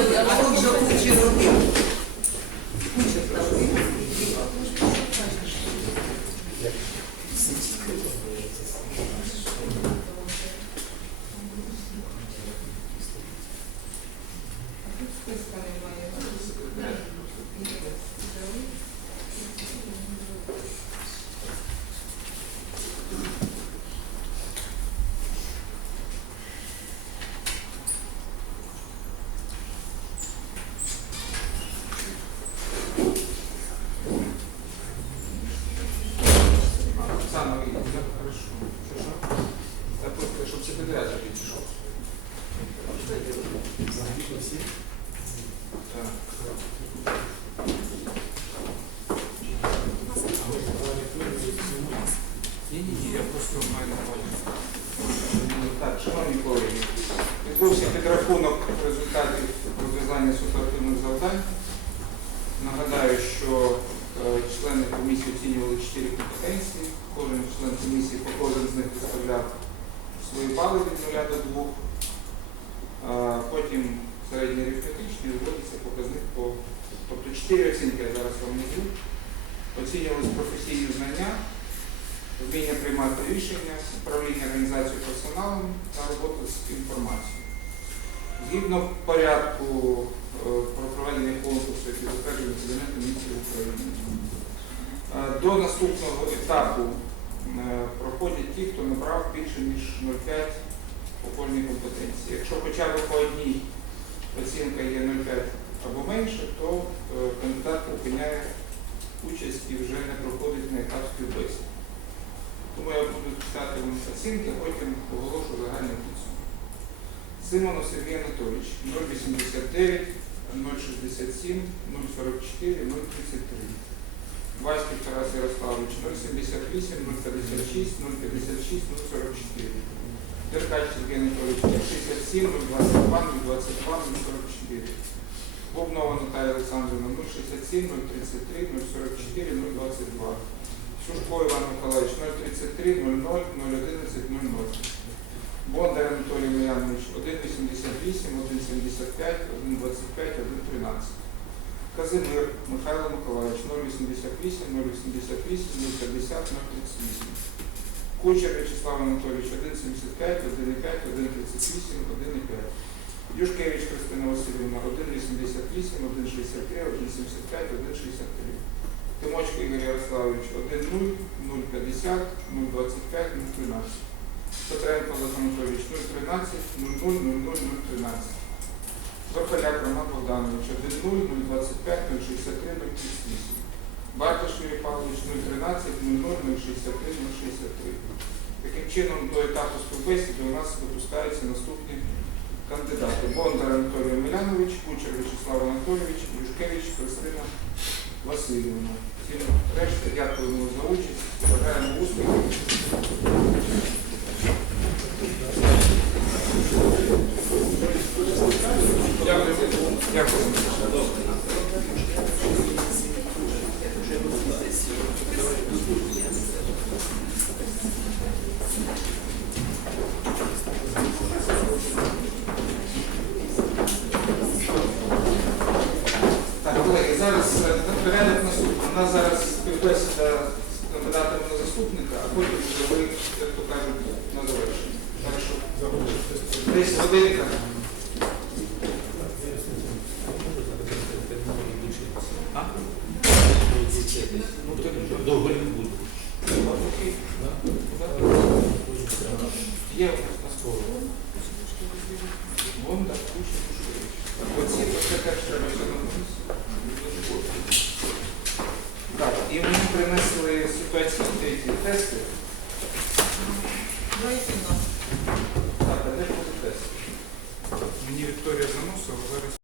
i'm going show you. Щоб секретаря підійшов. Так. Ні, ні, ні, я просто маю Так, шановні колеги, відбувся підрахунок результатів розв'язання ситуативних завдань. Нагадаю, що члени комісії оцінювали чотири компетенції. Кожен член комісії по кожен з них виставляв свої бали від 0 до 2. Е, Потім середній арифметичний виводиться показник по. Тобто чотири оцінки я зараз вам назву. Оцінювалися професійні знання, вміння приймати рішення, управління організацією персоналом та робота з інформацією. Згідно порядку е, про проведення конкурсу, який затверджує До наступного етапу е, проходять ті, хто набрав більше ніж 0,5 по компетенції. Якщо хоча б по одній оцінка є 0,5 або менше, то е, кандидат припиняє участь і вже не проходить на етап співбесід. Тому я буду читати вам оцінки, потім оголошу загальний підсумок. Симонов Сергій Анатолійович 089, 067, 044, 033. Васьків Тарас Ярославович 078, 056, 056, 044. Деркач Сергій Анатолійович 067, 022, 022, 044. Бобнова Наталія Олександрівна 067, 033, 044, 022. Сушко Іван Миколаївич 033, 00, 011, 00. Бондар Анатолій Миянович 1,88, 1,75, 1,25, 1,13. Казимир Михайло Миколаївич 0,88, 0,88, 0,50, 0,38. Кучер Вячеслав Анатолійович 1,75, 1,5, 1,38, 1,5. Юшкевич Христина Васильівна 1,88, 1,63, 1,75, 1,63. Тимочко Ігор Ярославович 1,0, 0,50, 0,25, 0,13. Петренко Олег Анатолійович 013, 00, 00, 013. Горпаляк Роман Богданович 1-0, 025, 063, 038. Бартош Павлович 013, 00, 063, 063. Таким чином, до етапу співбесіди у нас допускаються наступні кандидати. Бондар Анатолій Милянович, Кучер Вячеслав Анатолійович, Юшкевич Христина Васильівна. Решта дякуємо за участь. Бажаємо успіхів. Колеги, зараз е, порядок наступний. У нас зараз співбесіда з кандидатами на заступника, а потім вже ви, як то кажуть, на завершення. Так що десь годинка. Ну, довго не. Є. Questions, thank you. Thank.